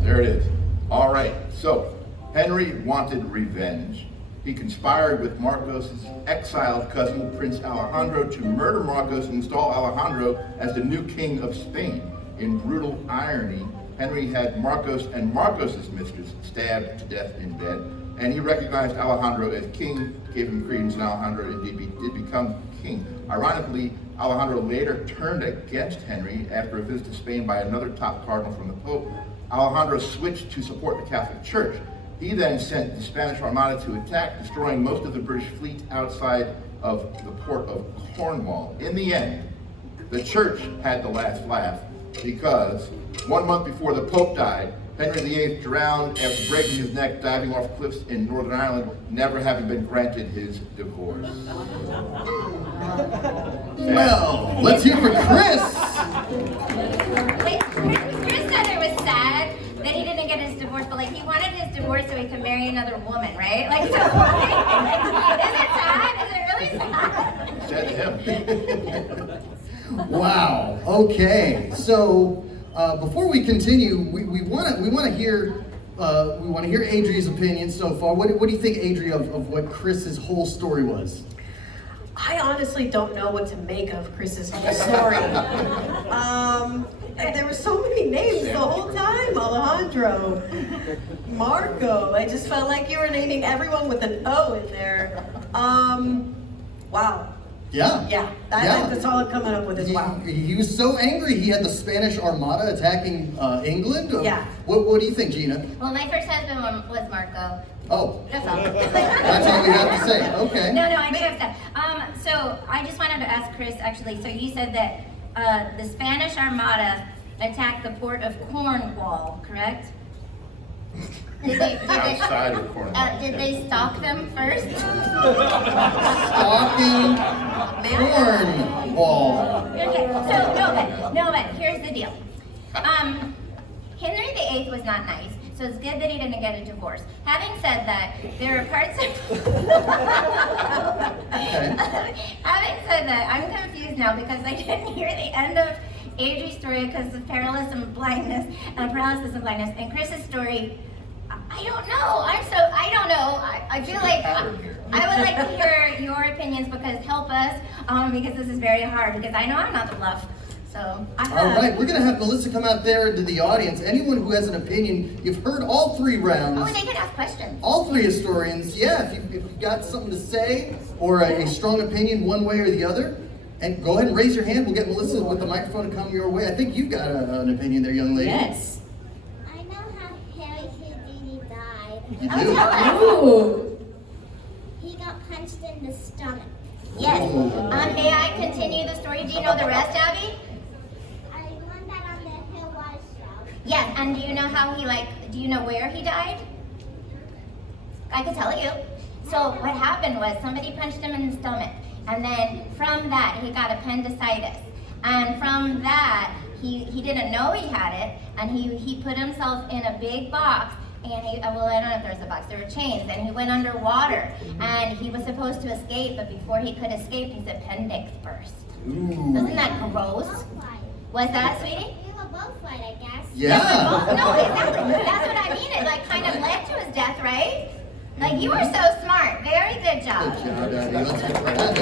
There it is. All right, so Henry wanted revenge. He conspired with Marcos' exiled cousin, Prince Alejandro, to murder Marcos and install Alejandro as the new king of Spain. In brutal irony, Henry had Marcos and Marcos' mistress stabbed to death in bed, and he recognized Alejandro as king, gave him credence, and Alejandro indeed did become king. Ironically, Alejandro later turned against Henry after a visit to Spain by another top cardinal from the Pope. Alejandro switched to support the Catholic Church. He then sent the Spanish Armada to attack, destroying most of the British fleet outside of the port of Cornwall. In the end, the church had the last laugh because 1 month before the Pope died, Henry VIII drowned after breaking his neck diving off cliffs in Northern Ireland, never having been granted his divorce. Well, let's hear for Chris. Wait, Chris said it was sad that he didn't get his divorce, but like he wanted his divorce so he could marry another woman, right? Like, so is it sad? Is it really sad? Said him. Wow. Okay. So before we continue, we want to hear Adria's opinion so far. What do you think, Adria, of what Chris's whole story was? I honestly don't know what to make of Chris's whole story. There were so many names the whole time. Alejandro, Marco. I just felt like you were naming everyone with an O in there. Wow. Yeah. Yeah. That's all I'm coming up with is wow. He was so angry he had the Spanish Armada attacking England. Yeah. What do you think, Gina? Well, my first husband was Marco. Oh. That's all. That's all we have to say. Okay. No, I do have stuff. So I just wanted to ask Chris, actually, so you said that the Spanish Armada attacked the port of Cornwall, correct? Outside of Cornwall. Did they stalk them first? Stalking Cornwall. Okay, so no, but here's the deal. Henry VIII was not nice, so it's good that he didn't get a divorce. Having said that, there are parts of... Having said that, I'm confused now because I didn't hear the end of Adri's story because of paralysis and blindness, and Chris's story. I don't know. I don't know. I feel like I would like to hear your opinions because help us because this is very hard because I know I'm not the bluff. So All right, we're going to have Melissa come out there into the audience. Anyone who has an opinion, you've heard all 3 rounds. Oh, they can ask questions. All 3 historians, yeah, if you've got something to say or a strong opinion one way or the other, and go ahead and raise your hand. We'll get Melissa with the microphone to come your way. I think you've got an opinion there, young lady. Yes. I know how Harry Houdini died. You do? Ooh. He got punched in the stomach. Yes. May I continue the story? Do you know the rest, Abby? I learned that on the Hill Live show. Yes. And do you know how do you know where he died? I can tell you. So what happened was somebody punched him in the stomach. And then from that, he got appendicitis. And from that, he didn't know he had it. And he put himself in a big box. And I don't know if there was a box, there were chains. And he went underwater. And he was supposed to escape, but before he could escape, his appendix burst. Ooh. Isn't that gross? Was that, sweetie? We were both right, I guess. Yeah. No, exactly. That's what I mean. It like kind of led to his death, right? Like you were so smart. Very good job. Good job, Abby. Let's give her a hand.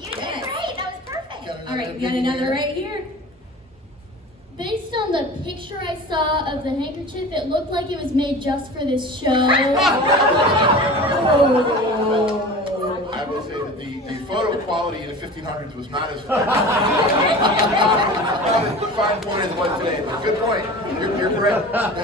You did great. That was perfect. All right, we got another right here. Based on the picture I saw of the handkerchief, it looked like it was made just for this show. I will say that the photo quality in the 1500s was not as fine point as it was today. But good point. You're correct. That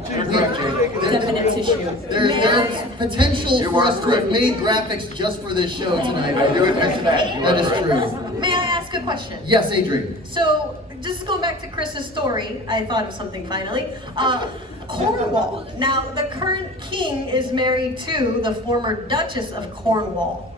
is Definite tissue. There's potential You for are us to have correct. made graphics just for this show tonight. I do admit to that. You That are is correct. true. May I ask a question? Yes, Adrian. So, just going back to Chris's story, I thought of something finally. Cornwall. Now, the current king is married to the former Duchess of Cornwall.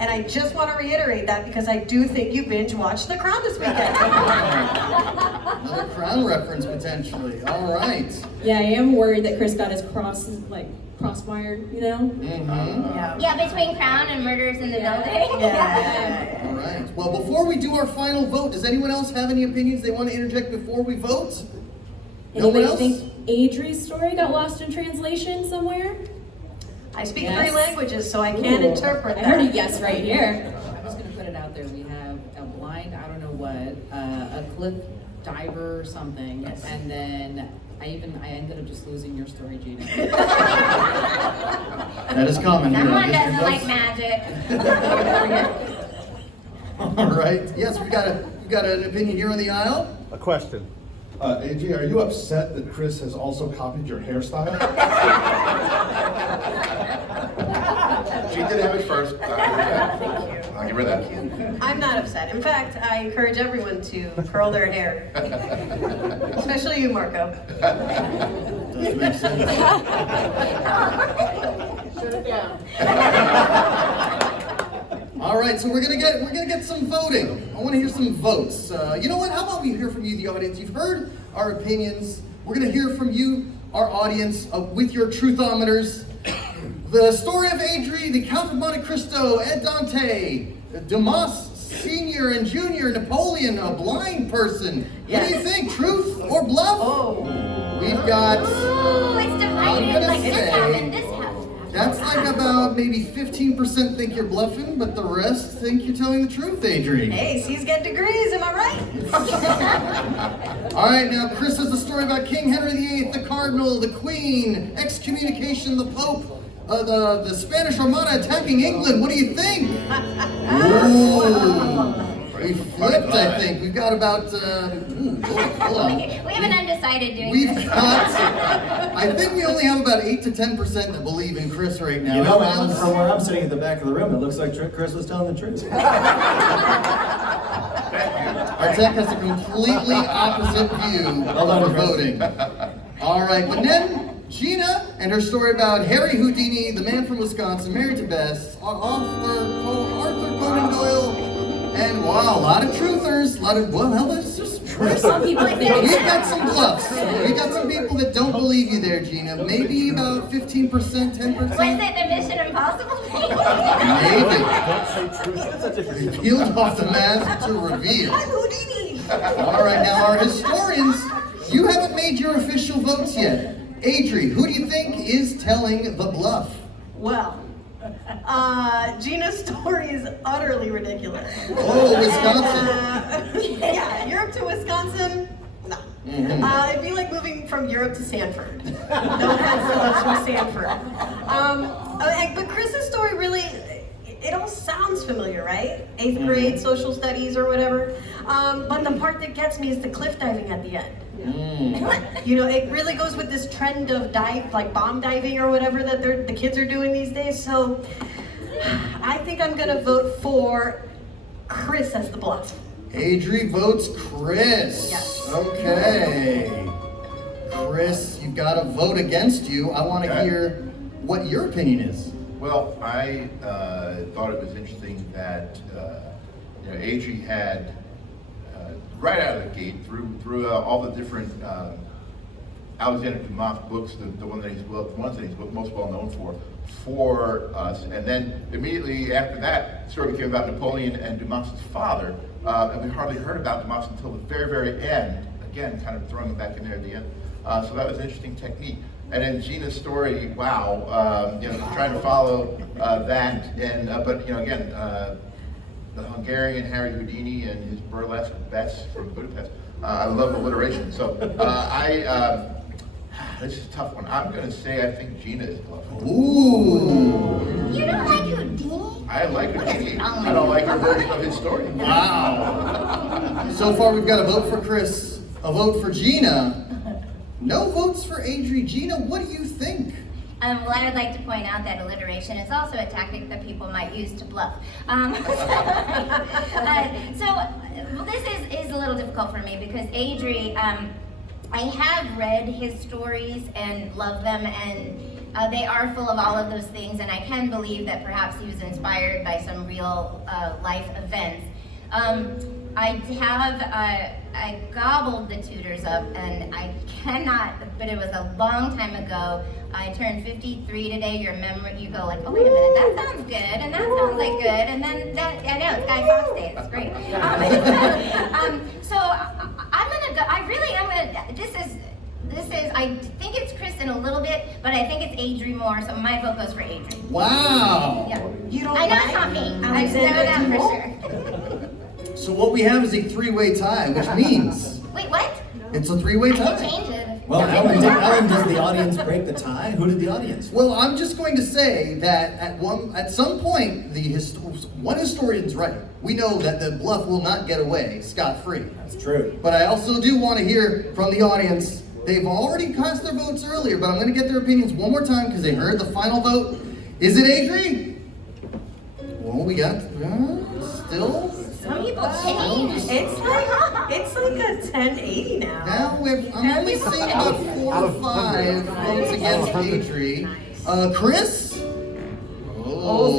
And I just want to reiterate that because I do think you binge watched The Crown this weekend. Another Crown reference potentially. All right. Yeah, I am worried that Chris got his crosswired, you know? Mm-hmm. Yeah, between Crown and Murders in the Building. Yeah. All right. Well, before we do our final vote, does anyone else have any opinions they want to interject before we vote? No one Anybody else? think Adri's story got lost in translation somewhere? I speak Yes. 3 languages, so I can't Ooh, interpret I that. heard a yes right here. I'm just gonna put it out there, we have a blind, I don't know what, a cliff diver or something, and then I ended up just losing your story, Gina. That is common here. Someone on doesn't History like Buffs. magic. All right. Yes, we got an opinion here on the aisle. A question. AJ, are you upset that Chris has also copied your hairstyle? She did have it first. I'll give her that. I'm not upset. In fact, I encourage everyone to curl their hair. Especially you, Marco. Does make sense. Shut it down. All right, so we're gonna get some voting. I want to hear some votes. You know what? How about we hear from you, the audience? You've heard our opinions. We're gonna hear from you, our audience, with your truthometers. The story of Adri, the Count of Monte Cristo, Ed Dante, Dumas Senior and Junior, Napoleon, a blind person. Yes. What do you think? Truth or bluff? Oh. We've got. Ooh, it's I'm divided gonna like this say- happened, this happened. That's like about maybe 15% think you're bluffing, but the rest think you're telling the truth, Adri. Hey, C's get degrees, am I right? All right, now Chris has a story about King Henry VIII, the Cardinal, the Queen, excommunication, the Pope, the Spanish Armada attacking England. What do you think? Ooh, we flipped, I think. We've got about, hold on. We have an undecided doing We've this. got, I think we only have about 8 to 10% that believe in Chris right now. You know, Everyone Alan, else- from where I'm sitting at the back of the room, it looks like Chris was telling the truth. Our tech has a completely opposite view Well done, of Chris. voting. All right, but then Gina and her story about Harry Houdini, the man from Wisconsin, married to Bess, Arthur Conan Doyle, and wow, a lot of truthers, a lot of, well, hell, that's just true. Some people think. We've got some bluffs. We've got some people that don't believe you there, Gina. Maybe about 15%, 10%. Was it the Mission Impossible thing? Maybe. Don't say truth. That's a different Peeled off the mask to reveal. Houdini. All right, now our historians, you haven't made your official votes yet. Adri, who do you think is telling the bluff? Well, Gina's story is utterly ridiculous. Oh, Wisconsin. Yeah, Europe to Wisconsin? No. It'd be like moving from Europe to Sanford. No offense to those from Sanford. But Chris's story really, it all sounds familiar, right? 8th grade social studies or whatever. But the part that gets me is the cliff diving at the end. You know, it really goes with this trend of bomb diving or whatever that the kids are doing these days. So I think I'm gonna vote for Chris as the bluff. Adri votes Chris. Yes. Okay. Chris, you've got a vote against you. I want to Okay. hear what your opinion is. Well, I thought it was interesting that Adri had right out of the gate through all the different Alexander Dumas books, the ones that he's most well known for us, and then immediately after that, the story became about Napoleon and Dumas' father, and we hardly heard about Dumas until the very, very end. Again, kind of throwing him back in there at the end. So that was an interesting technique. And then Gina's story, wow, trying to follow that, and but again, the Hungarian Harry Houdini and his burlesque Bess from Budapest. I love alliteration. So this is a tough one. I'm going to say I think Gina is bluffing. Ooh. You don't like Houdini? I like Houdini. I don't like her version of his story. Wow. So far, we've got a vote for Chris, a vote for Gina. No votes for Adri. Gina, what do you think? Well, I would like to point out that alliteration is also a tactic that people might use to bluff. Well, this is a little difficult for me because Adri, I have read his stories and love them, and they are full of all of those things, and I can believe that perhaps he was inspired by some real life events. I gobbled the Tudors up, and I cannot, but it was a long time ago. I turned 53 today. Your memory, you go like, oh wait a minute, that sounds good, and that sounds like good, and then that, I know, it's Guy Fawkes Day, it's great. So I'm gonna go, I really am gonna, this is, I think it's Kristen a little bit, but I think it's Adri more, so my vote goes for Adri. Wow. Yeah. You don't I know like it's not me, I know Alexander that for Dumont? sure. So what we have is a three-way tie, which means Wait, what? it's a three-way I can tie. change it. Well, Ellen, does the audience break the tie? Who did the audience? Well, I'm just going to say that at some point, one historian's right. We know that the bluff will not get away scot-free. That's true. But I also do want to hear from the audience. They've already cast their votes earlier, but I'm going to get their opinions one more time because they heard the final vote. Is it Adri? Well, we got still. Some people change. It's like a 1080 now. Now I'm only seeing about 4 or 5 votes against Adri. Chris? Some people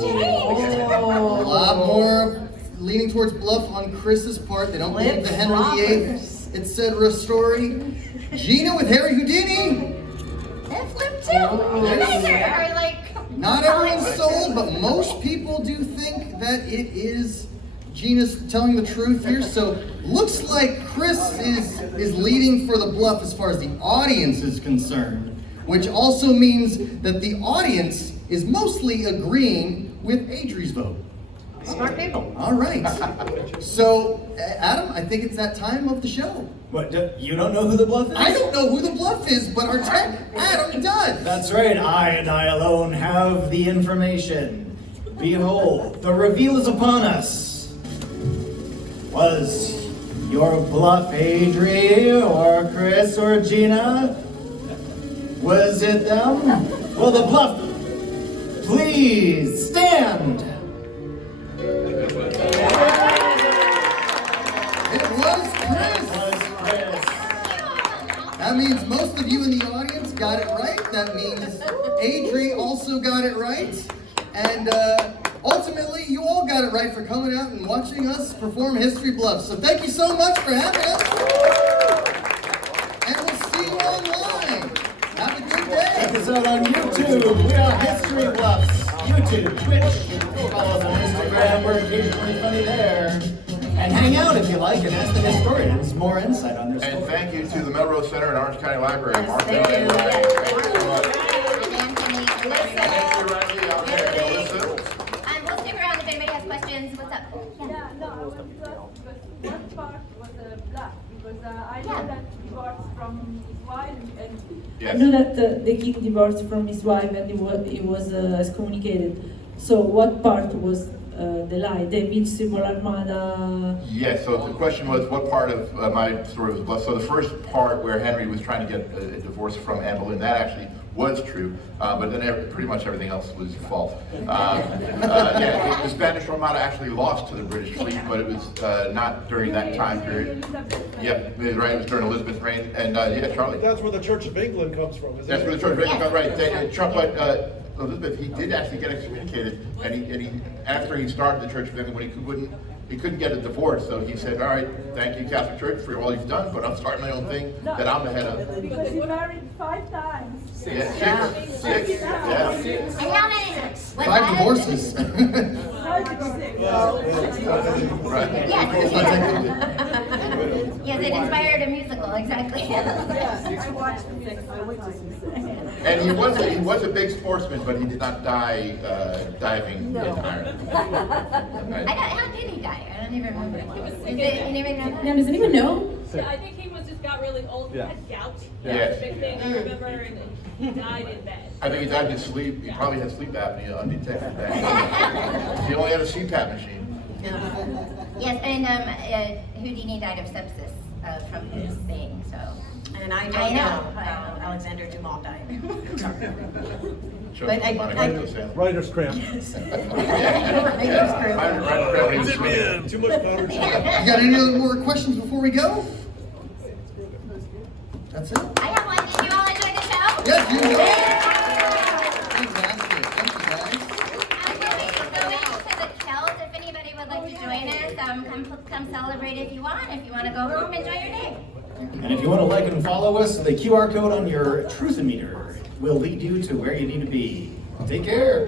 change. A lot more leaning towards bluff on Chris's part. They don't believe the Henry VIII, etc. story. Gina with Harry Houdini. And flip too. You guys are like. Not everyone's sold, but most people do think that it is Gina's telling the truth here. So looks like Chris is leading for the bluff as far as the audience is concerned, which also means that the audience is mostly agreeing with Adri's vote. Smart people. All right. So, Adam, I think it's that time of the show. What, you don't know who the bluff is? I don't know who the bluff is, but our tech, Adam, does. That's right, I alone have the information. Behold, the reveal is upon us. Was your bluff Adri, or Chris, or Gina? Was it them? Will the bluff please stand? It was Chris. That means most of you in the audience got it right. That means Adri also got it right. And ultimately, you all got it right for coming out and watching us perform History Bluff. So thank you so much for having us. And we'll see you online. Have a good day. Check us out on YouTube. We are History Bluffs. YouTube, Twitch. Follow us on Instagram. We're occasionally funny there. And hang out if you like and ask the historians more insight on their story. And thank you to the Melrose Center and Orange County Library. Yes, Mark thank and you. Ryan. Thank you so much. And Anthony, Alyssa. Thank you, Riley, out there. And Alyssa. We'll stick around if anybody has questions. What's up? Yeah, no, I wanted to ask because one part was black because I know that he divorced from his wife and Yes. I know that the king divorced from his wife and he was excommunicated. So what part was the lie? The Invincible Armada? Yes, so the question was what part of my story was blessed. So the first part where Henry was trying to get a divorce from Anne Boleyn, that actually was true, but then pretty much everything else was false. The Spanish Armada actually lost to the British fleet, but it was not during that time period. Yep, right, it was during Elizabeth's reign, and Charlie. That's where the Church of England comes from, isn't That's it? where the Church of England comes, right. But Elizabeth, he did actually get excommunicated, and he after he started the Church of England, when he couldn't get a divorce, so he said, all right, thank you, Catholic Church, for all you've done, but I'm starting my own thing that I'm the head of. Because he married 5 times. Six. Yeah. And how many? 5 divorces. Right. Yes, it inspired a musical, exactly. I watched the music. And he was a big sportsman, but he did not die diving in Ireland. Right. How did he die? I don't even remember. Anybody know that? Now, does anyone know? Yeah, I think he got really old. He had gout. Yeah. That was a big thing, I remember, and he died in bed. I think he died in his sleep. He probably had sleep apnea undetected. He only had a CPAP machine. Yes, and Houdini died of sepsis from his thing, so. And I don't I know. know how Alexander Dumas died. Sorry. Sure, But I- Writer's cramp. Yes. Zip me in. Too much powdered sugar. You got any other more questions before we go? That's it? I have one. Did you all enjoy the show? Yes, you know. Fantastic. Thank you, guys. We'll be going to the Kells if anybody would like to join us. Come celebrate if you want. If you want to go home, enjoy your day. And if you want to like and follow us, the QR code on your Truthometer will lead you to where you need to be. Take care.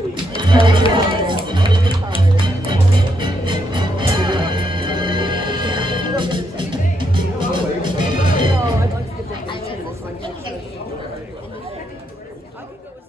I could go as